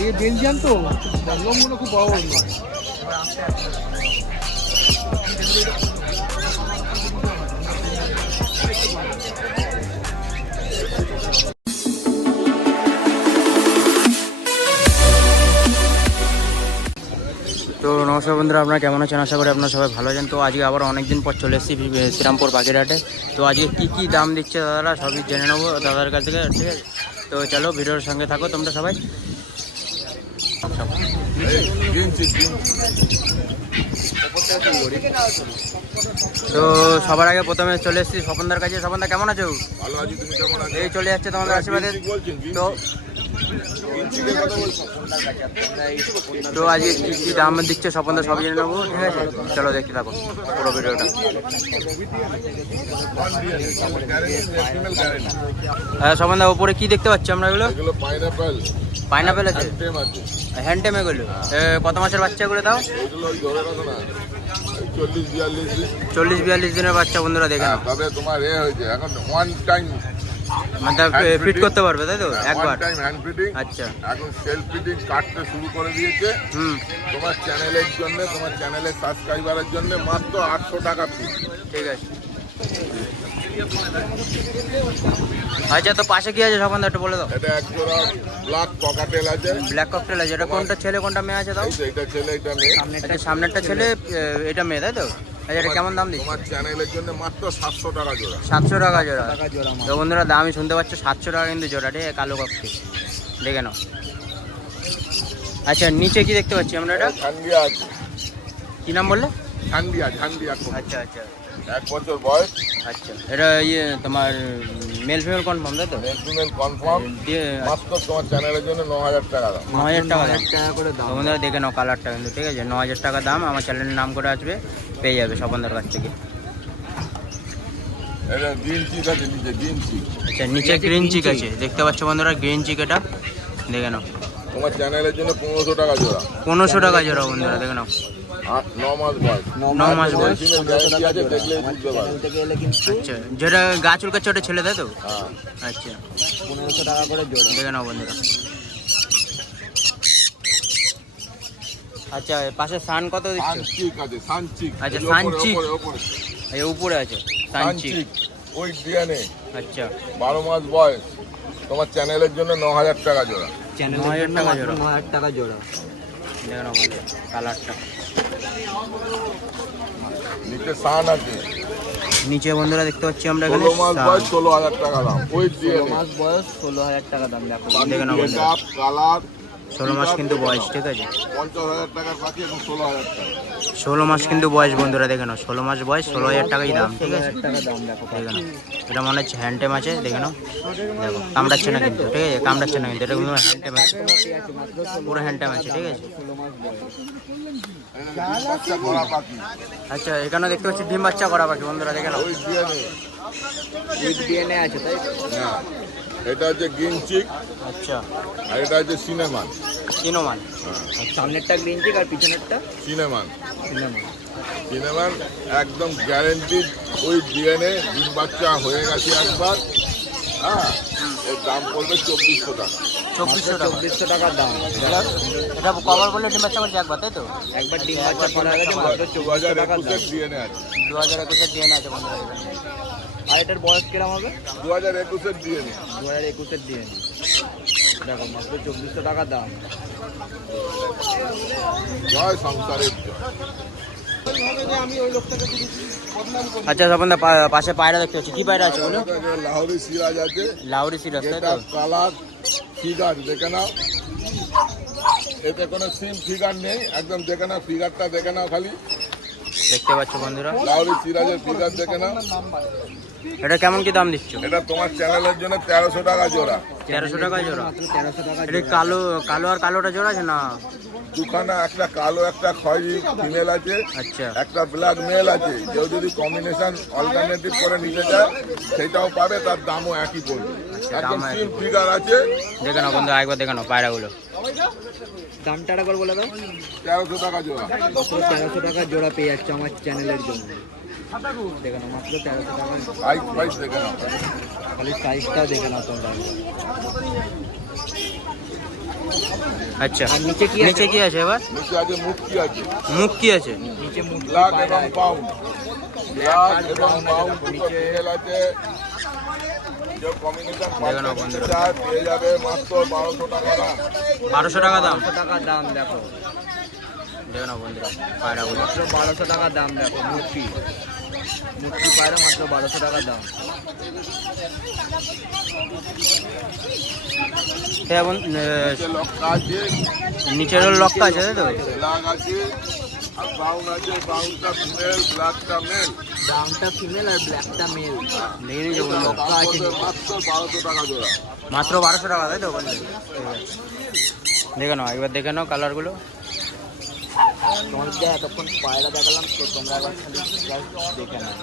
এই তো লোমগুলো খুব বড় বড় তো নমস্কার বন্ধুরা, আপনারা কেমন আছেন? আশা করি আপনারা সবাই ভালো আছেন। তো আজকে আবার অনেকদিন পর চলে এসেছি শ্রীরামপুর বাগেরহাটে। তো আজকে কী কী দাম দিচ্ছে দাদারা, সবই জেনে নেব দাদার কাছ থেকে, ঠিক আছে? তো চলো, ভিডিওর সঙ্গে থাকো তোমরা সবাই। তো সবার আগে প্রথমে চলে এসেছি স্বপনদার কাছে। স্বপনদা, কেমন আছো? এই চলে যাচ্ছে তোমাদের আশীর্বাদে। তো তো আজকে কী কী দাম দিচ্ছে স্বপনদা সব জেনে নেব, ঠিক আছে? চলো দেখতে থাকো পুরো ভিডিওটা। হ্যাঁ স্বপনদা, উপরে কি দেখতে পাচ্ছি আমরা এগুলো? পাইনাপেল পাইনাপেল আছে? টেম আছে। হ্যান্ডটেম এগুলো এ, কত মাসের দাও? এগুলো না চল্লিশ বিয়াল্লিশ দিনের বাচ্চা বন্ধুরা দেখে হ্যাঁ, তবে তোমার এ হয়েছে এখন ওয়ান টাইম মানে ফিট করতে পারবে তাই তো? একবার টাইম হ্যান্ড ফিটিং আচ্ছা। এখন সেলফ ফিটিং কাটতে শুরু করে দিয়েছে। হুম। তোমার চ্যানেলের জন্য তোমার চ্যানেলের সাবস্ক্রাইবারের জন্য মাত্র আটশো টাকা ফি ঠিক আছে। আচ্ছা তো পাশে কি আছে? স্বপনদা একটু বলে দাও। এটা এক জোড়া ব্ল্যাক পকাটেল আছে। ব্ল্যাক ককটেল আছে। এটা কোনটা ছেলে কোনটা মেয়ে আছে দাও? এটা ছেলে এটা মেয়ে। আচ্ছা সামনেরটা ছেলে এটা মেয়ে তাই তো? আচ্ছা এটা কেমন দাম দিচ্ছে? তোমার চ্যানেলের জন্য মাত্র সাতশো টাকা জোড়া। সাতশো টাকা জোড়া। তো বন্ধুরা দামই শুনতে পাচ্ছ সাতশো টাকা কিন্তু জোড়া ঠিক আছে? কালো ককটেল দেখে নাও। আচ্ছা নিচে কি দেখতে পাচ্ছি আমরা এটা? ঝান্ডিয়া আছে। কি নাম বললে? ঝান্ডিয়া ঝান্ডিয়া খুব। আচ্ছা আচ্ছা। এক বছর বয়স। আচ্ছা এটা ইয়ে তোমার মেল ফিমেল কনফার্ম তাই তো? মেল ফিমেল কনফার্ম দিয়ে মাত্র তোমার চ্যানেলের জন্য ন হাজার টাকা দাম ন হাজার টাকা দাম তো বন্ধুরা দেখে নাও কালারটা কিন্তু ঠিক আছে? ন হাজার টাকা দাম আমার চ্যানেলের নাম করে আসবে পেয়ে যাবে স্বপনদার কাছ থেকে। এটা গ্রিন চিক আছে নিচে গ্রিন চিক আচ্ছা নিচে গ্রিন চিক আছে। দেখতে পাচ্ছ বন্ধুরা গ্রিন চিক এটা। দেখে নাও। তোমার চ্যানেলের জন্য পনেরোশো টাকা জোড়া। পনেরোশো টাকা জোড়া বন্ধুরা দেখে নাও। আচ্ছা যেটা গাছ উলকাচ্ছে ওটা ছেলে তাই তো? হ্যাঁ। আচ্ছা। পনেরোশো টাকা করে জোড়া। দেখে নাও বন্ধুরা। আচ্ছা পাশে সান কত দিচ্ছ? সানচিক আছে সানচিক আচ্ছা, সানচিক। এই উপরে আছে সানচিক ওই ডিএনএ। আচ্ছা। বারো মাস বয়স। তোমার চ্যানেলের জন্য ন হাজার টাকা জোড়া। ন হাজার টাকা জোড়া। ন হাজার টাকা জোড়া। দেখে নাও বন্ধুরা কালারটা। নিচে সান আছে। নিচে বন্ধুরা দেখতে পাচ্ছি আমরা এখানে ষোলো মাস বয়স ষোলো হাজার টাকা দাম। ওই মাস বয়স ষোলো হাজার টাকা দাম। দেখো কালার ষোলো মাস কিন্তু বয়স ঠিক আছে? পঞ্চাশ হাজার টাকার কাছে এখন ষোলো হাজার টাকা ষোলো মাস কিন্তু বয়স বন্ধুরা দেখে নাও ষোলো মাস বয়স ষোলো হাজার টাকাই দাম ঠিক আছে? দেখে নাও এটা মনে হচ্ছে হ্যান্ডটেম আছে দেখে নাও দেখো কামড়াচ্ছে না কিন্তু ঠিক আছে? কামড়াচ্ছে না কিন্তু এটা কিন্তু হ্যান্ডটেম আছে পুরো হ্যান্ড হ্যান্ডটেম আছে ঠিক আছে? আচ্ছা এখানে দেখতে পাচ্ছি ডিম বাচ্চা করা পাখি বন্ধুরা দেখে নাও। আছে তাই এটা হচ্ছে গ্রিন চিক। আচ্ছা। আর এটা হচ্ছে সিনেমান। সিনোমান। হ্যাঁ। সামনেরটা গ্রিন চিক আর পিছনেরটা? সিনেমান। সিনোমান। সিনেমান একদম গ্যারেন্টি ওই ডিএনএ ডিম বাচ্চা হয়ে গেছে একবার। হ্যাঁ এর দাম পড়বে চব্বিশশো টাকা। চব্বিশশো চব্বিশশো টাকার দাম। এটা কভার করলে ডিম বাচ্চা করছে একবার তাই তো? একবার ডিম বাচ্চা করা গেছে দু হাজার একুশের ডিএনএ আছে। দু হাজার একুশের ডিএনএ আছে বন্ধুরা আর এটার বয়স কিরম হবে? দু হাজার একুশের ডিএনএ দু হাজার একুশের ডিএনএ দেখো মাত্র চব্বিশশো টাকা দাম। জয় সংসারের আচ্ছা পাশে পায়রা দেখতে পাচ্ছি। কি পায়রা আছে বলো? লাহোরি সিরাজ আছে। সিরাজ তাই এটা তো কালার ফিগার দেখে নাও। এতে কোনো সিম ফিগার নেই একদম দেখে নাও ফিগারটা দেখে নাও খালি। দেখতে পাচ্ছ বন্ধুরা। লাহোরি সিরাজের ফিগার দেখে নাও। এটা কেমন কি দাম দিচ্ছ? এটা তোমার চ্যানেলের জন্য তেরোশো টাকা জোড়া। তেরোশো টাকা জোড়া। তেরোশো টাকা এটা কালো কালো আর কালোটা জোড়া আছে না? দুখানা একটা কালো একটা খয়েরি ফিমেল আছে আচ্ছা। একটা ব্ল্যাক মেল আছে। কেউ যদি কম্বিনেশন অল্টারনেটিভ করে নিতে চায় সেটাও পাবে তার দামও একই পড়বে। একদম সিম ফিগার আছে। দেখে নাও বন্ধু একবার দেখে নাও পায়রাগুলো। দামটা একবার বলে দাও। তেরোশো টাকা জোড়া। তেরোশো টাকা জোড়া পেয়ে যাচ্ছে আমার চ্যানেলের জন্য। দেখে নাও মাত্র তেরোশো টাকা সাইজ দেখে নাও। খালি সাইজটাও দেখে নাও তোমরা। আচ্ছা আর নিচে কি নিচে কি আছে এবার? নিচে আছে মুক্তি আছে? মুখ কি আছে? নিচে মুখ এবং পাউন্ড এবং পাউন্ড আছে বারোশো টাকা দাম। টাকা দাম? দেখো। দেখে নাও বন্ধুরা বারোশো টাকা দাম দেখো মূর্তি মূর্তি পায়রা মাত্র বারোশো টাকা দাম। হ্যাঁ বন্ধু, আহ, নিচে লক্কা আছে নিচেরও লক্কা আছে তাই তো? আর ব্রাউন আছে ব্রাউনটা ফিমেল ব্ল্যাকটা মেল দামটা ফিমেল আর ব্ল্যাকটা মেল দেখে নিয়েছে বন্ধু মাত্র বারোশো টাকা মাত্র বারোশো টাকা তাই তো দেখে নাও একবার দেখে নাও কালারগুলো তোমাদের এতক্ষণ পায়রা দেখালাম তো তোমরা একবার খালি দেখে নাও।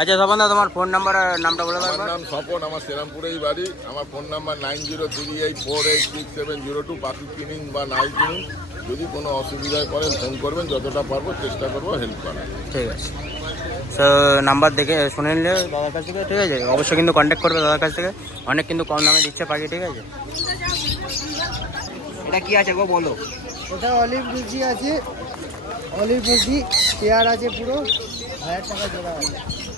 আচ্ছা তখন দা তোমার ফোন নাম্বার আর নামটা বলে দাও আমার নাম স্বপন আমার শ্রীরামপুরেই বাড়ি। আমার phone number nine zero three eight four eight six seven zero two পাখি কিনুন বা নাই কিনুন যদি কোনো অসুবিধায় পড়েন ফোন করবেন যতটা পারব চেষ্টা করব হেল্প করার। ঠিক আছে। তো নাম্বার দেখে শুনে নিলে দাদার কাছ থেকে ঠিক আছে? অবশ্যই কিন্তু কন্ট্যাক্ট করবে দাদার কাছ থেকে। অনেক কিন্তু কম দামে দিচ্ছে পাখি ঠিক আছে? এটা কি আছে গো বলো? ওটা অলিভ রুচি আছে। অলিভ রুচি চেয়ার আছে পুরো। হাজার টাকা জোড়া আছে।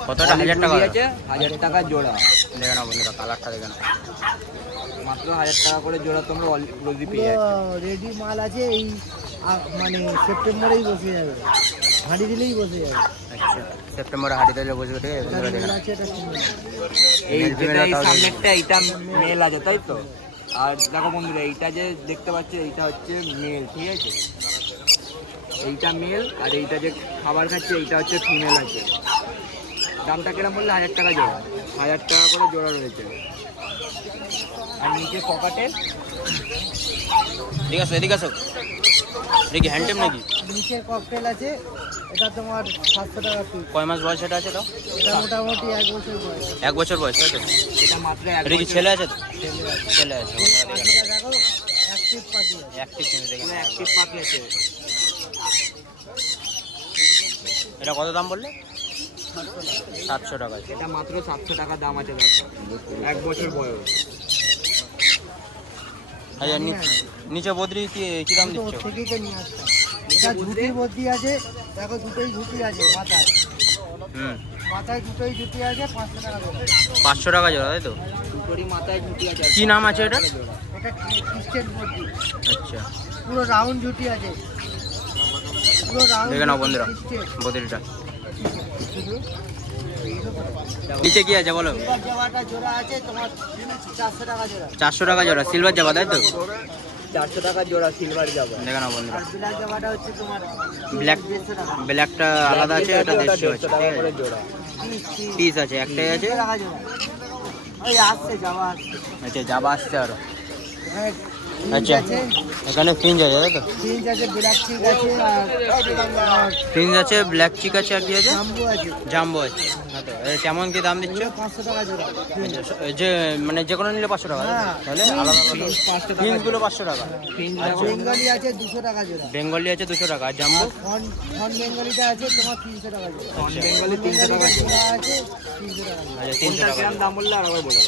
কতটা? হাজার টাকা আছে হাজার টাকা জোড়া। দেখে নাও বন্ধুরা কালারটা দেখে নাও। মাত্র হাজার টাকা করে জোড়া তোমরা অলিভ রোজি পেয়ে যাচ্ছ। রেডি মাল আছে এই মানে সেপ্টেম্বরেই বসে যাবে। হাঁড়ি দিলেই বসে যাবে। আচ্ছা সেপ্টেম্বরে হাটে দিলে বসবে ঠিক আছে এটা এটা এই যেটা এই সামনেরটা এইটা মেল আছে তাই তো? আর দেখো বন্ধুরা এইটা যে দেখতে পাচ্ছ এইটা হচ্ছে মেল ঠিক আছে? এইটা মেল আর এইটা যে খাবার খাচ্ছে এইটা হচ্ছে ফিমেল আছে। দামটা কিরম বললে হাজার টাকা জোড়া। হাজার টাকা করে জোড়া রয়েছে। আর নিচে পকেটে? ঠিক আছে এদিকে আসো। দেখি হ্যান্ডটেম নাকি? নিচে ককটেল আছে এটা তোমার সাতশো টাকা পিস কয় মাস বয়স এটা আছে তো এটা মোটামুটি এক বছর বয়স। এক বছর বয়স তাই তো? এটা মাত্র এক এটা কি ছেলে আছে তো? ছেলে আছে। দেখে। অ্যাক্টিভ পাখি অ্যাক্টিভ ছেলে দেখে পুরো নাও। অ্যাক্টিভ পাখি আছে। এটা কত দাম বললে? সাতশো টাকা এটা মাত্র সাতশো টাকা দাম আছে এক বছর বয়স। আচ্ছা নিচে বদ্রি কি কি দাম দিচ্ছ? তো নিয়ে আসতাম এটা ঝুটির মধ্যে আছে দেখো দুটোই ঝুটি আছে মাথায়। হুম। মাথায় দুটোই ঝুটি আছে পাঁচশো টাকা পাঁচশো টাকা জোড়া তাই তো? দুটোরই মাথায় ঝুঁটি আছে কি নাম আছে এটা? এটা ক্রিস্টেন মধ্যে আচ্ছা। পুরো রাউন্ড ঝুটি আছে। পুরো রাউন্ড দেখে নাও বন্ধুরা বদ্রিটা। নিচে কি আছে বলো? চারশো টাকা জোড়া সিলভার যাবা তাই তো? চারশো টাকা জোড়া সিলভার যাবে দেখে বন্ধুরা। ব্ল্যাক ব্ল্যাকটা আলাদা আছে এটা দেড়শো আছে পিস আছে? একটাই আছে? আচ্ছা যাবা আসছে আরও। হ্যাঁ আচ্ছা। এখানে আছে তাই তো? জিন্স আছে ব্ল্যাক চিক আছে আর আর আছে ব্ল্যাক চিক আছে আর কি আছে? জাম্বু আছে। জাম্বো আছে। হ্যাঁ তো কেমন কি দাম দিচ্ছ? টাকা জোড়া। আচ্ছা, যে মানে যে কোনো নিলে পাঁচশো টাকা হ্যাঁ। তাহলে আলাদা টাকা টাকা। আচ্ছা। বেঙ্গলি আছে দুশো টাকা জোড়া। বেঙ্গলি আছে দুশো টাকা। আর জাম্বো? ফন ফন বেঙ্গলিটা আছে তোমার তিনশো টাকা জোড়া। বেঙ্গলি তিনশো টাকা জোড়া। জোড়া আছে টাকা আচ্ছা টাকা দাম বললে আর বলে দেবো।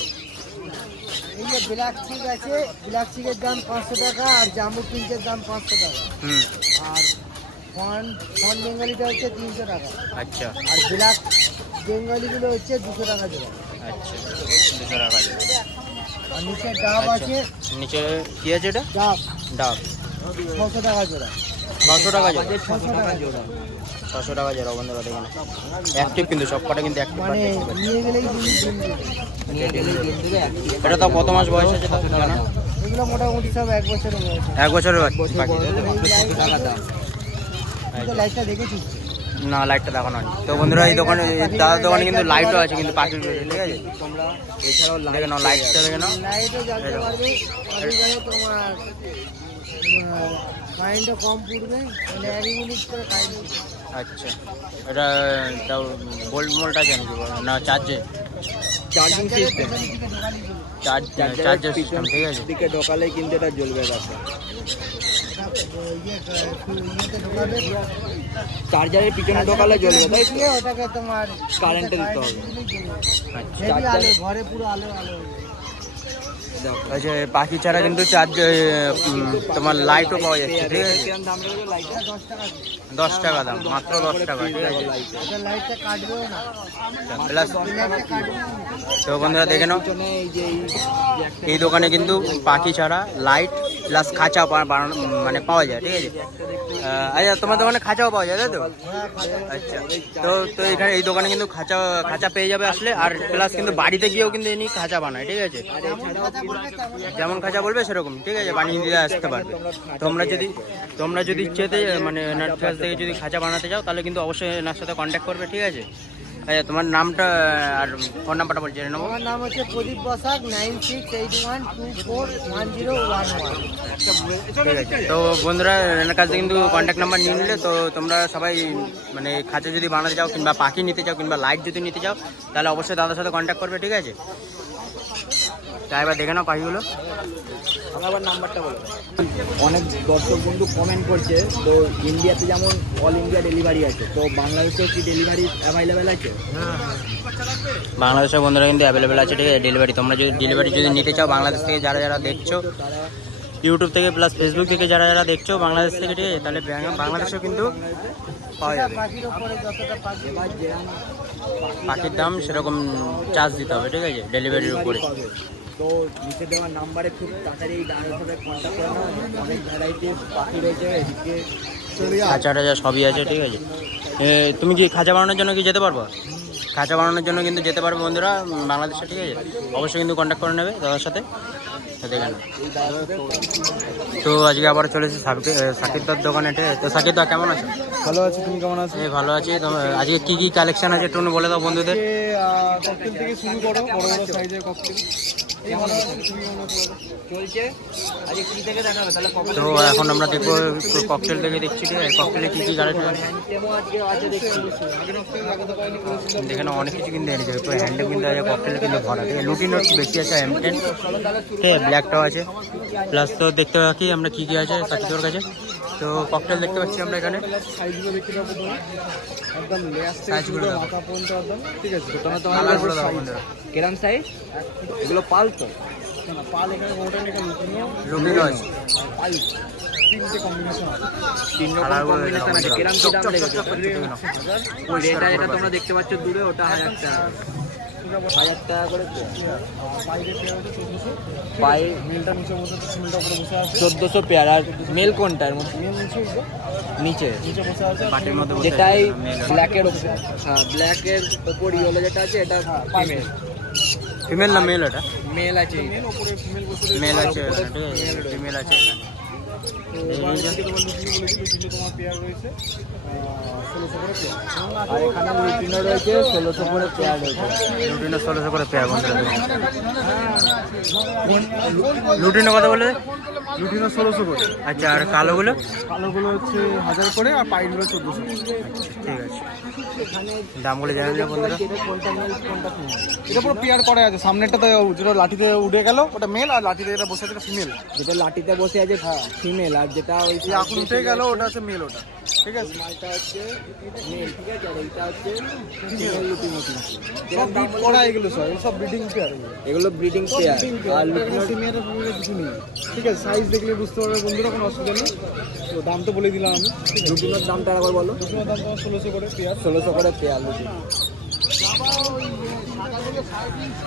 এই যে ব্ল্যাক চিক আছে ব্ল্যাক চিকের দাম পাঁচশো টাকা আর জাম্বু পিঞ্চের দাম পাঁচশো টাকা। আর ফন ফন বেঙ্গলিটা হচ্ছে তিনশো টাকা। আচ্ছা। আর ব্ল্যাক বেঙ্গলিগুলো হচ্ছে দুশো টাকা জোড়া। আচ্ছা দুশো টাকা আছে। আর নিচে ডাব আচ্ছা। আছে। নিচে কি আছে এটা? ডাব। ডাব। ছশো টাকা জোড়া। ছশো টাকা জোড়া। ছশো টাকা জোড়া। ছশো টাকা জোড়া বন্ধুরা দেখেন অ্যাক্টিভ কিন্তু সব কটা কিন্তু অ্যাক্টিভ মানে এক এটা তো কত মাস বয়স আছে এগুলো মোটামুটি সব এক বছরের এক পাখি লাইটটা না লাইটটা দেখানো হয়নি। তো বন্ধুরা এই দোকানে দাদার দোকানে কিন্তু লাইটও আছে কিন্তু পাখির ঠিক আছে? তোমরা এছাড়াও দেখে নাও লাইটটা দেখে নাও। লাইটও জ্বালতে পারবে তোমার কারেন্টও কম পড়বে মানে এক মিনিট করে কারেন্ট আচ্ছা। এটা বোল্ট মোল্ট বলো? না চার্জে চার্জিং সিস্টেম চার্জ চার্জের সিস্টেম ঠিক আছে। দিকে ঢোকালেই কিন্তু এটা জ্বলবে ঢোকাবে চার্জারের পিছনে ঢোকালে জ্বলবে তাই ওটাকে তোমার কারেন্টে দিতে হবে। আচ্ছা ঘরে পুরো আলো আলো দেখো আচ্ছা পাখি ছাড়া কিন্তু চার্জ তোমার লাইটও পাওয়া যাচ্ছে, ঠিক আছে? দশ টাকা দাম, মাত্র দশ টাকা, ঠিক আছে? তো বন্ধুরা দেখে নাও যে যে এই দোকানে কিন্তু পাখি ছাড়া লাইট প্লাস খাঁচা বা- বানানো মানে পাওয়া যায়, ঠিক আছে? আচ্ছা তোমার দোকানে খাঁচাও পাওয়া যায়, তাই তো? আচ্ছা তো তো এখানে এই দোকানে কিন্তু খাঁচা খাঁচা পেয়ে যাবে আসলে, আর প্লাস কিন্তু বাড়িতে গিয়েও কিন্তু এনি খাঁচা বানায়, ঠিক আছে? যেমন খাঁচা বলবে সেরকম ঠিক আছে? বানিয়ে দিতে আসতে পারবে। তোমরা যদি তোমরা যদি ইচ্ছেতে মানে কাছ থেকে যদি খাঁচা বানাতে চাও, তাহলে কিন্তু অবশ্যই এনার সাথে কন্ট্যাক্ট করবে, ঠিক আছে? আচ্ছা তোমার নামটা আর ফোন নাম্বারটা বলছি নেব। আমার নাম হচ্ছে Pradip Basak nine six eight one two four one zero one one তো বন্ধুরা এনার কাছে কিন্তু কন্ট্যাক্ট নাম্বার নিয়ে নিলে তো তোমরা সবাই মানে খাঁচা যদি বানাতে চাও কিংবা পাখি নিতে চাও কিংবা লাইট যদি নিতে চাও তাহলে অবশ্যই দাদার সাথে কন্ট্যাক্ট করবে ঠিক আছে? তা এবার দেখে নাও পাখিগুলো আবার নাম্বারটা বলো অনেক দর্শক বন্ধু কমেন্ট করছে তো ইন্ডিয়াতে যেমন অল ইন্ডিয়া ডেলিভারি আছে তো বাংলাদেশেও কি ডেলিভারি অ্যাভেলেবেল আছে? বাংলাদেশের বন্ধুরা কিন্তু অ্যাভেলেবেল আছে ঠিক আছে? ডেলিভারি তোমরা যদি ডেলিভারি যদি নিতে চাও বাংলাদেশ থেকে যারা যারা দেখছ ইউটিউব থেকে প্লাস ফেসবুক থেকে যারা যারা দেখছ বাংলাদেশ থেকে ঠিক আছে? তাহলে বাংলাদেশেও কিন্তু পাওয়া যাবে। পাখির দাম সেরকম চার্জ দিতে হবে ঠিক আছে? ডেলিভারির উপরে। তো নিচে দেওয়ার নাম্বারে খুব তাড়াতাড়ি এই কন্ট্যাক্ট করে অনেক পাখি রয়েছে, এদিকে খাঁচা টাচা সবই আছে, ঠিক আছে। তুমি কি খাঁচা বানানোর জন্য কি যেতে পারব? খাঁচা বানানোর জন্য কিন্তু যেতে পারবে বন্ধুরা বাংলাদেশে, ঠিক আছে। অবশ্যই কিন্তু কন্ট্যাক্ট করে নেবে দাদার সাথে। তো আজকে আবার চলেছি সাকিবদার দোকানে? তো সাকিব দা কেমন আছো? ভালো আছে তুমি কেমন আছো? এই ভালো আছি। তো আজকে কি কি কালেকশন আছে একটু বলে দাও বন্ধুদের? ককটেল থেকে শুরু করো বড় বড় সাইজের ককটেল এই ভালো আছে তুমি কেমন আছো? বলো? চলছে। আজকে কি থেকে দেখাবে তাহলে কবে তো এখন আমরা দেখব ককটেল থেকে দেখছি আছে? ককটেলে কি কি কালেকশন আছে? আজকে আছে দেখছি। আগের হপ্তাহে লাগাতে পারিনি করেছিলাম দেখে অনেক কিছু কিন্তু এনেছে তো হ্যান্ডে কিন্তু আছে ককটেলে কিন্তু ভরা ঠিক আছে লুটিনোর বেশি আছে এম টেন ঠিক আছে ব্ল্যাকটাও আছে প্লাস তো দেখতে পাচ্ছি আমরা কি কি আছে সাকিবের কাছে তো ককটেল দেখতে পাচ্ছি আমরা এখানে সাইজগুলো দেখতে পাবো একদম সাইজগুলো মাথা পর্যন্ত একদম ঠিক আছে তোমরা তোমার কালারগুলো দাও সাইজ এগুলো পাল তো না, পাল এখানে কোনোটা এখানে লুটিনো লুটিনো আছে পাল তিনটে কম্বিনেশন আছে তিন রকম কম্বিনেশন আছে দেখো, কি দাম লেগেছে চক, চক, দেখে নাও। ওই এটা যেটা তোমরা দেখতে পাচ্ছ দূরে ওটা হাজার টাকা হাজার টাকা করে পায়ে মেলটা নিচে বসে আছে সিমেন্টটা উপরে বসে আছে চোদ্দোশো পেয়ার। আর মেল কোনটার মধ্যে? নিচে। উঠবে, নিচে নিচে বসে আছে পাটির মধ্যে বসে যেটাই। ব্ল্যাকের হ্যাঁ ব্ল্যাকের ওপর ইয়েলো যেটা আছে এটা ফিমেল ফিমেল না মেল এটা মেল আছে। মেল আছে ফিমেল আছে। তোমার পেয়ার রয়েছে আর এখানে লুটিনো রয়েছে ষোলোশো করে পেয়ার রয়েছে লুটিনো ষোলোশো করে পেয়ার বন্ধুরা লুটিনো কথা বলে লুটিনো ষোলোশো করে আচ্ছা আর কালোগুলো? কালোগুলো হচ্ছে হাজার করে আর পাইলগুলো চোদ্দোশো। ঠিক আছে। দামগুলো জানেন না বন্ধুরা? কোনটা মেল কোনটা ফিমেল এটা পুরো পেয়ার করা আছে। সামনেরটাতে যেটা লাঠিতে উঠে গেল ওটা মেল আর লাঠিতে যেটা বসে আছে ফিমেল যেটা লাঠিতে বসে আছে ফিমেল আর যেটা ওই এই এখন উঠে গেল ওটা হচ্ছে মেল ওটা। ঠিক আছে। মালটা হচ্ছে মেল ঠিক আছে আর এইটা হচ্ছে লুটিনো কিন্তু সব ব্রিড করা এগুলো সব সব ব্রিডিং পেয়ার এগুলো ব্রিডিং পেয়ার আর লুটিনো সিনিয়র কিছু নেই। ঠিক আছে সাইজ দেখলে বুঝতে পারবে বন্ধুরা কোনো অসুবিধা নেই। তো দাম তো বলে দিলাম আমি। লুটিনোর দামটা একবার বলো। লুটিনোর দাম তোমার ষোলোশো করে পেয়ার ষোলোশো করে পেয়ার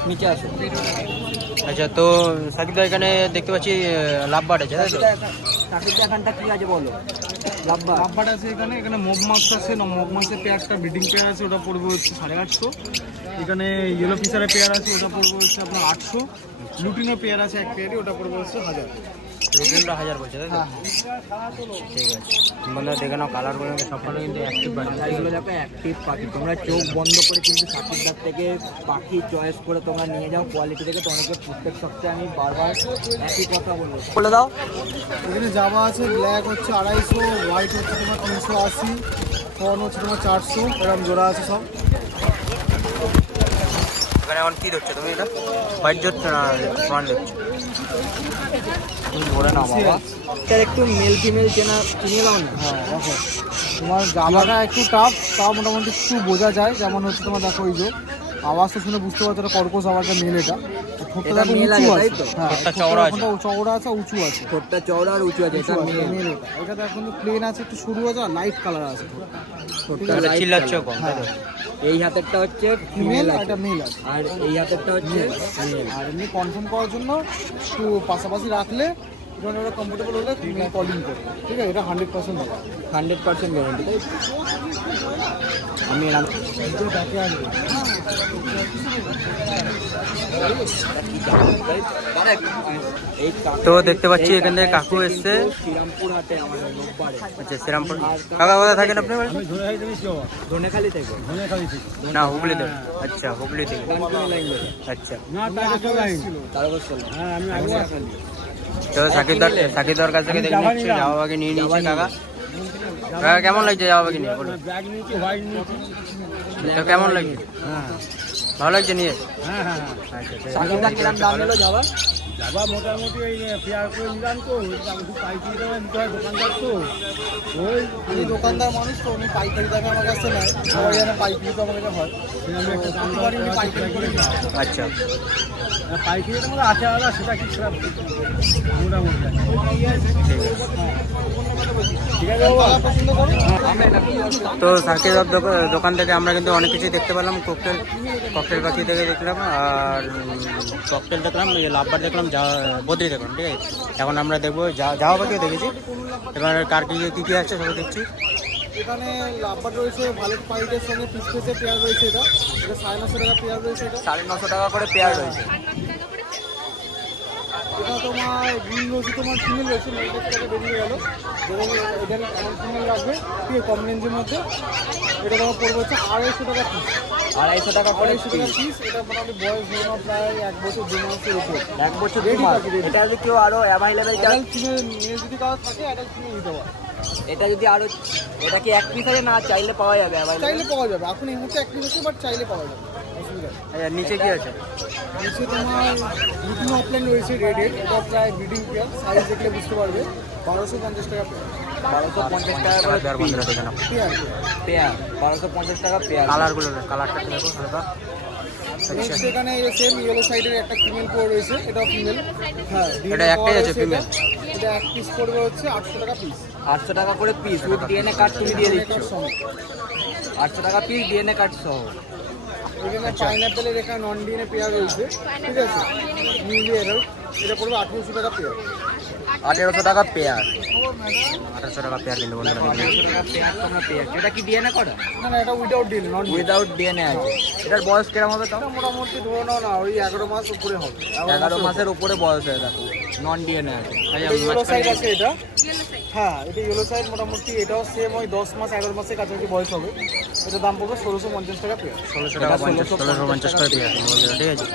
নিচে আসো। আচ্ছা তো সাকিবদা এখানে দেখতে পাচ্ছি লাভবাট আছে তাই তো? চাকরির এখানটা কি আছে বলো? লাভবা লাভবাট আছে এখানে এখানে মগ মাছ আছে মগ মাছের পেয়ারটা ব্রিডিং পেয়ার আছে, ওটা পড়বে হচ্ছে সাড়ে আটশো। এখানে ইয়েলো ফিশারের পেয়ার আছে, ওটা পড়বে হচ্ছে আপনার আটশো। লুটিনো পেয়ার আছে এক পেয়ারই ওটা পড়বে হচ্ছে হাজার। রুটিনটা হাজার বলছে তাই তো? ঠিক আছে। বন্ধুরা দেখে নাও কালারগুলো সবগুলো কিন্তু অ্যাক্টিভ বানিয়ে এগুলো দেখো অ্যাক্টিভ পাখি। তোমরা চোখ বন্ধ করে কিন্তু সাকিরদার থেকে পাখি চয়েস করে তোমরা নিয়ে যাও। কোয়ালিটি থেকে তোমাদেরকে প্রত্যেক সপ্তাহে আমি বারবার একই কথা বলব। বলে দাও। এখানে জামা আছে ব্ল্যাক হচ্ছে আড়াইশো হোয়াইট হচ্ছে তোমার তিনশো আশি ফন হচ্ছে তোমার চারশো এরকম জোড়া আছে সব। এখানে এখন কি দেখছ তুমি এটা? হোয়াইট দেখছ না ফ্রন্ট তুমি ধরে নাও বাবা একটু মেল ফিমেল চেনা চিনিয়ে দাও না। হ্যাঁ দেখো। তোমার জামাটা একটু টাফ তাও মোটামুটি একটু বোঝা যায়। যেমন হচ্ছে তোমার দেখো ওই যে আওয়াজটা শুনে বুঝতে পারছ এটা কর্কশ আওয়াজটা মেল এটা। ঠোঁটটা উঁচু আছে, তো? হ্যাঁ চওড়া আছে। চওড়া আছে উঁচু আছে। ঠোঁটটা চওড়া আর উঁচু আছে এটা মেল মেল এটা। এটা দেখো প্লেন আছে একটু সরু আছে আর লাইট কালার আছে। ঠোঁটটা চিল্লাচ্ছে কম এই হাতেরটা হচ্ছে ফিমেল আর এটা মেল আছে। আর এই হাতেরটা হচ্ছে আর এমনি কনফার্ম করার জন্য একটু পাশাপাশি রাখলে যখন ওরা কমফোর্টেবল হলে কলিং করবে। ঠিক আছে? এটা হান্ড্রেড পার্সেন্ট হবে। হান্ড্রেড পার্সেন্ট গ্যারান্টি তাই? আমি এরকম তো দেখতে পাচ্ছি এখান কাকু এসছে। আচ্ছা শ্রীরামপুর কাকা, কোথায় থাকেন আপনি বাড়ি? ধনেখালি থেকে না আচ্ছা হুগলি থেকে আচ্ছা। তো সাকিদার সাকিদার কাছ থেকে দেখে নিচ্ছে যাওয়া বাকি নিয়ে কাকা কাকা কেমন লাগছে যাওয়া বাকি নিয়ে কেমন লাগছে? ভালো লাগছে নিয়ে? ঠিক আছে। কিরম দাম নিল যাওয়া? যাবা মোটামুটি ওই পেয়ার করে নিলাম তো একটু পাইকারি দামে দিতে হয় দোকানদার তো। ওই উনি দোকানদার মানুষ তো উনি পাইকারি দামে আমার কাছে নেয়। সবাই জানে পাইকারি তো আমার কাছে হয় উনি পাইকারি করে আচ্ছা। পাইকারি তো আছে আলাদা সেটা কি খারাপ? মোটামুটি। তো দোকা- দোকান থেকে আমরা কিন্তু অনেক কিছুই দেখতে পেলাম ককটেল ককটেল পাখি থেকে দেখলাম আর ককটেল দেখলাম লাভবার দেখলাম যা বদ্রি দেখলাম ঠিক আছে? এখন আমরা দেখব যা যাওয়া পাখিও দেখেছি। এবার কার কী কী কী আছে সবাই দেখছি। এখানে লাভবার রয়েছে ভালো পাইটের সঙ্গে পিস পিসের পেয়ার রয়েছে এটা। এটা সাড়ে নশো টাকা পেয়ার রয়েছে এটা। সাড়ে নশো টাকা করে পেয়ার রয়েছে। এটা তোমার গ্রিন রোজে তোমার ফিমেল রয়েছে মেলটা থেকে বেরিয়ে গেল। এখানে এমন ফিমেল লাগবে ঠিক কম রেঞ্জের মধ্যে। এটা তোমার পড়বে হচ্ছে আড়াইশো টাকা পিস আড়াইশো টাকা করে পিস এটা মোটামুটি বয়স ধরে নাও প্রায় এক বছর দু মাসের উপর। এক বছর দু মাস। এটা যদি কেউ আরও অ্যাভেলেবেল অ্যাডাল্ট ফিমেল মেয়ে যদি কারও থাকে অ্যাডাল্ট ফিমেল নিতে পারে। এটা যদি আরও এটা কি এক পিস আছে না চাইলে পাওয়া যাবে চাইলে পাওয়া যাবে এখন এই মুহূর্তে এক পিস আছে বাট চাইলে পাওয়া যাবে। আচ্ছা নিচে কি আছে? নিচে তোমার লুটিন অফলাইন রয়েছে রেডের এটা প্রায় ব্রিডিং পেয়ার সাইজ দেখলে বুঝতে পারবে। বারোশো পঞ্চাশ টাকা বারোশো পঞ্চাশ টাকা পেয়ার পেয়ার বারোশো পঞ্চাশ টাকা পেয়ার কালারগুলো কালারটা একটু দেখো হালকা। নেক্সট এখানে সেম ইয়েলো সাইডের একটা ফিমেল পড়ে রয়েছে এটাও ফিমেল হ্যাঁ এটা একটাই আছে? এটা এক পিস পড়বে হচ্ছে আটশো টাকা পিস আটশো টাকা করে পিস উইথ ডিএনএ কার্ড তুমি দিয়ে দিচ্ছ। আটশো টাকা পিস ডিএনএ কার্ড সহ। এখানে পাইনাপেলের এখানে নন ডিএনএ পেয়ার রয়েছে ঠিক আছে? নিউলি ইয়ার এটা পড়বে আঠেরোশো টাকা পেয়ার। আঠেরোশো টাকা পেয়ার। আঠারোশো টাকা পেয়ার কিন্তু বন্ধুরা টাকা এটা কি ডিএনএ করা না না এটা উইদাউট ডিএন নন উইদাউট ডিএনএ আছে। এটার বয়স কিরম হবে তাও মোটামুটি ধরে নাও না ওই এগারো মাস উপরে হবে। এগারো মাসের উপরে। বয়স হয়ে দেখো নন ডিএনএ আছে আচ্ছা ইয়েলো সাইড আছে এটা। হ্যাঁ এটা ইয়েলো সাইড মোটামুটি এটাও সেম ওই দশ মাস এগারো মাসের কাছাকাছি বয়স হবে। এটা দাম পড়বে ষোলোশো পঞ্চাশ টাকা পেয়ার ষোলোশো টাকা পঞ্চাশ ষোলোশো পঞ্চাশ করে পেয়ার ঠিক আছে?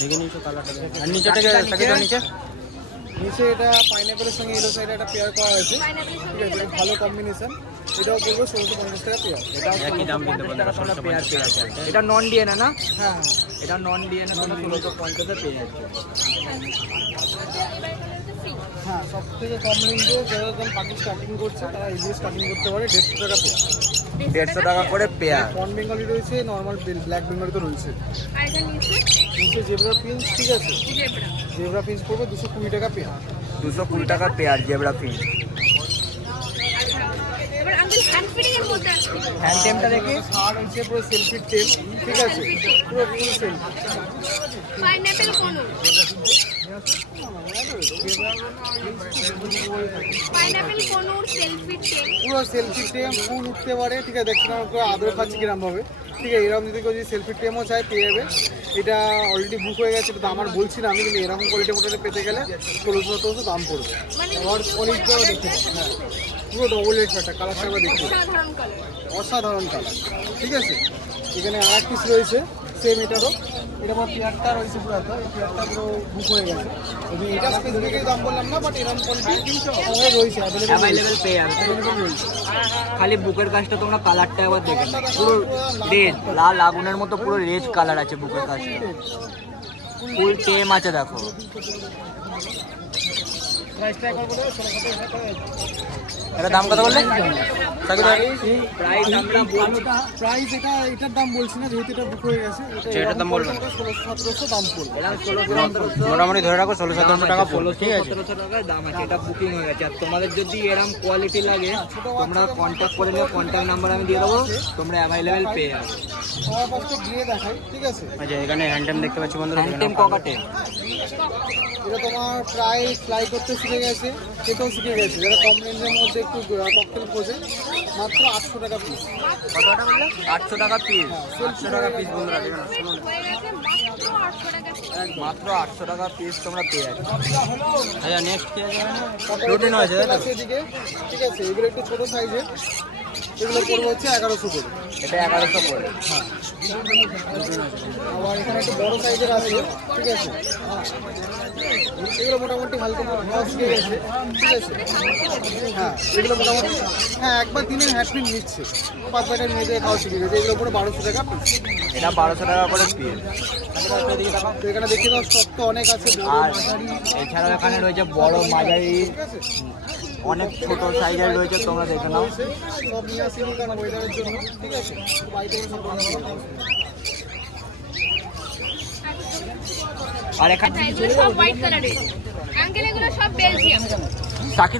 দেখে নিয়েছো কালারটা নিচে থেকে নিচে। নিচে এটা পাইনাপেলের সঙ্গে ইয়েলো সাইডে একটা পেয়ার করা হয়েছে। ঠিক আছে এটা ভালো কম্বিনেশন এটাও পড়বে ষোলোশো পঞ্চাশ টাকা পেয়ার এটা একই দাম পেয়ার পেয়ে আছে পেয়ার এটা নন ডিএনএ না? হ্যাঁ হ্যাঁ। এটা নন ডিএনএ ষোলোশো পঞ্চাশে পেয়ে যাচ্ছে হ্যাঁ সব থেকে কম রেঞ্জে যারা যখন পাখি স্টার্টিং করছে তারা ইজিলি স্টার্টিং করতে পারে দেড়শো টাকা পেয়ার দেড়শো টাকা করে পেয়ার কন বেঙ্গলি রয়েছে নর্মাল ব্ল্যাক বেঙ্গলি তো রয়েছে। নিচে? পিন্স ঠিক আছে? জেব্রা জেব্রা পড়বে দুশো কুড়ি টাকা পেয়ার দুশো কুড়ি টাকা পেয়ার জেব্রা ফিস হ্যান্ড টেমটা দেখি। হচ্ছে পুরো সেলফি টেম ঠিক আছে? পুরো full selfie pineapple conure. Pineapple conure selfie tame পুরো সেলফি টেম ফুল উঠতে পারে। ঠিক আছে দেখছিলাম আদর খাচ্ছি কিরম ভাবে। ঠিক আছে এরকম যদি কেউ যদি সেলফি টেমও চায় পেয়ে যাবে। এটা অলরেডি বুক হয়ে গেছে এটা আমার বলছি না আমি কিন্তু এরকম কোয়ালিটি মোটামুটি পেতে গেলে ষোলোশো সতেরোশো দাম পড়বে। আবার আর কোয়ালিটিটাও দেখতে হ্যাঁ। পুরো ডবল রেট একটা কালারটা একবার দেখতে অসাধারণ কালার ঠিক আছে? এখানে আর এক পিস রয়েছে সেম এটারও। এটা আমার পেয়ারটা রয়েছে পুরো এই পেয়ারটা পুরো বুক হয়ে গেছে। এটা স্পেসিফিক দাম বললাম না বাট এরকম কোয়ালিটি আমাদের রয়েছে অ্যাভেলেবেল অ্যাভেলেবেল পেয়ার খালি বুকের কাজটা তোমরা কালারটা একবার দেখে পুরো রেড লাল আগুনের মতো পুরো রেড কালার আছে বুকের কাজটা। ফুল টেম আছে দেখো। প্রাইসটা একবার বলে এটা দাম কত বললে? প্রাইস আমরা বলছি প্রাইস এটা এটার দাম বলছি না যেহেতু এটা বুক হয়ে গেছে আচ্ছা, এটার দাম বলবেন। সতেরোশো দাম পড়বে এরকম ষোলো সতেরোশো মোটামুটি ধরে রাখো ষোলো সতেরোশো টাকা পড়ল ঠিক আছে সতেরোশো টাকার দাম আছে এটা বুকিং হয়ে গেছে। আর তোমাদের যদি এরকম কোয়ালিটি লাগে তোমরা কন্ট্যাক্ট করে নিও কন্ট্যাক্ট নাম্বার আমি দিয়ে দেবো তোমরা অ্যাভেলেবেল পেয়ে যাবে। সবার ফার্স্টে গিয়ে দেখাই ঠিক আছে আচ্ছা এখানে হ্যান্ডটেম দেখতে পাচ্ছি বন্ধুরা হ্যান্ডটেম নাও। এটা তোমার প্রায় ফ্লাই করতে শিখে গেছে খেতেও শিখে গেছে। যারা কম রেঞ্জের মধ্যে একটু ককটেল খোঁজে মাত্র আটশো টাকা পিস আটশো টাকা পিস আটশো টাকা পিস বন্ধুরা। হয়ে মাত্র আটশো টাকা মাত্র আটশো টাকা পিস তোমরা পেয়ে যাবে আচ্ছা নেক্সট কি আছে রুটিন আছে ঠিক আছে এগুলো একটু ছোটো সাইজের এগুলো পড়বে হচ্ছে এগারোশো করে। এটা এগারোশো করে। আবার এখানে একটু বড় সাইজের আছে ঠিক আছে? এগুলো মোটামুটি হালকা গেছে ঠিক আছে? হ্যাঁ এগুলো মোটামুটি হ্যাঁ একবার দিনে হ্যাপি নিচ্ছে। পাঁচ নিয়ে যেয়ে খাওয়া শিখে গেছে এগুলো পুরো বারোশো টাকা পিস এটা বারোশো টাকা করে পিস এখানে দেখে দাও স্টক তো অনেক আছে আর এছাড়াও এখানে রয়েছে বড় মাঝারি অনেক ছোট সাইজের রয়েছে তোমরা দেখে নাও। সব নিয়ে আসিনি ওয়েদারের জন্য ঠিক আছে বাড়িতে সব বানানো হবে। আর এখানে আচ্ছা এগুলো সব হোয়াইট কালারের আঙ্কেল এগুলো সব বেলজিয়াম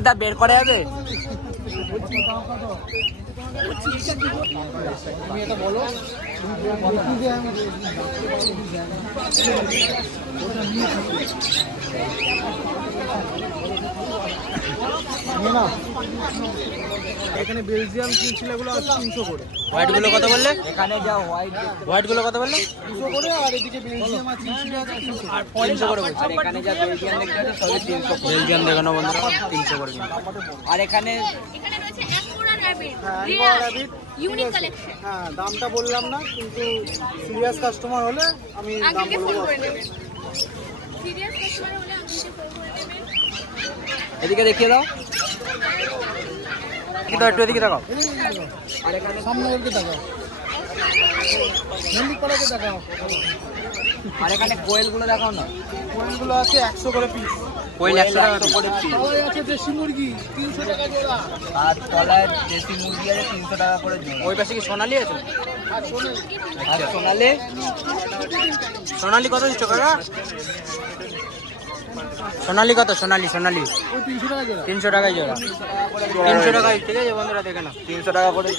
দা বের করে যাবে এখানে বেলজিয়াম চিলচিলাগুলো আছে তিনশো করে। হোয়াইটগুলো কত বললে? এখানে যা হোয়াইট হোয়াইটগুলো কত বললে? তিনশো করে আর এদিকে বেলজিয়াম আছে চিলচিলা আছে তিনশো তিনশো করে বলছি। আর এখানে যা বেলজিয়ান দেখতে সবই তিনশো বেলজিয়াম দেখে নাও বন্ধুরা তিনশো করে আর এখানে ইউনিক। কালেকশন হ্যাঁ দামটা বললাম না কিন্তু সিরিয়াস কাস্টমার হলে আমি দাম বলব। সিরিয়াস কাস্টমার হলে আঙ্কেলকে ফোন করে নেবেন। এদিকে দেখিয়ে দাও। কিন্তু একটু এদিকে দেখাও আর এখানে সামনে ওদিকে দেখাও মন্দির পাড়াকে দেখাও। আর এখানে কোয়েলগুলো দেখাও না। কোয়েলগুলো আছে একশো করে পিস কোয়েল একশো টাকা দেশি মুরগি তিনশো টাকা জোড়া। আর তলায় দেশি মুরগি আছে তিনশো টাকা করে জোড়া। ওই পাশে কি সোনালি আছে? আর আর সোনালি? কত দিচ্ছ কাকা? সোনালি কত? সোনালি সোনালি। তিনশো টাকা জোড়া। তিনশো টাকায় জোড়া। তিনশো টাকায় ঠিক আছে বন্ধুরা দেখে নাও। তিনশো টাকা করে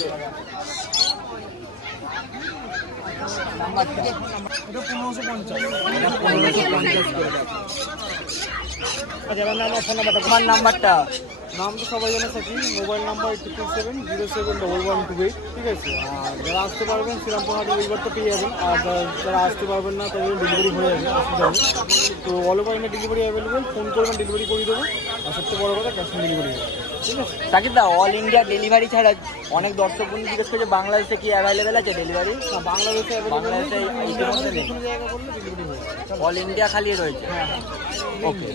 পনেরোশো পঞ্চাশ। পনেরোশো পঞ্চাশ করে। আচ্ছা আমার নাম ফোন নাম্বারটা তোমার নাম্বারটা। নাম তো সবাই জানে থাকি mobile number triple seven zero seven double one two eight, ঠিক আছে? আর যারা আসতে পারবেন শ্রীরামপুর হাটে এইবার তো পেয়ে যাবেন। আর যারা- আসতে পারবেন না, তাদের ডেলিভারি হয়ে যাবে, অসুবিধা নেই তো all over India delivery available phone করবেন ডেলিভারি করে দেবো। আর সবচেয়ে বড় কথা ক্যাশ অন ডেলিভারি হবে। ঠিক আছে? Sakib da all India delivery ছাড়া অনেক দর্শক বন্ধু জিজ্ঞেস করছে বাংলাদেশে কি অ্যাভেলেবেল আছে ডেলিভারি না বাংলাদেশে বাংলাদেশে ইতিমধ্যে নেই। হয়ে অল ইন্ডিয়া খালি রয়েছে। হ্যাঁ ওকে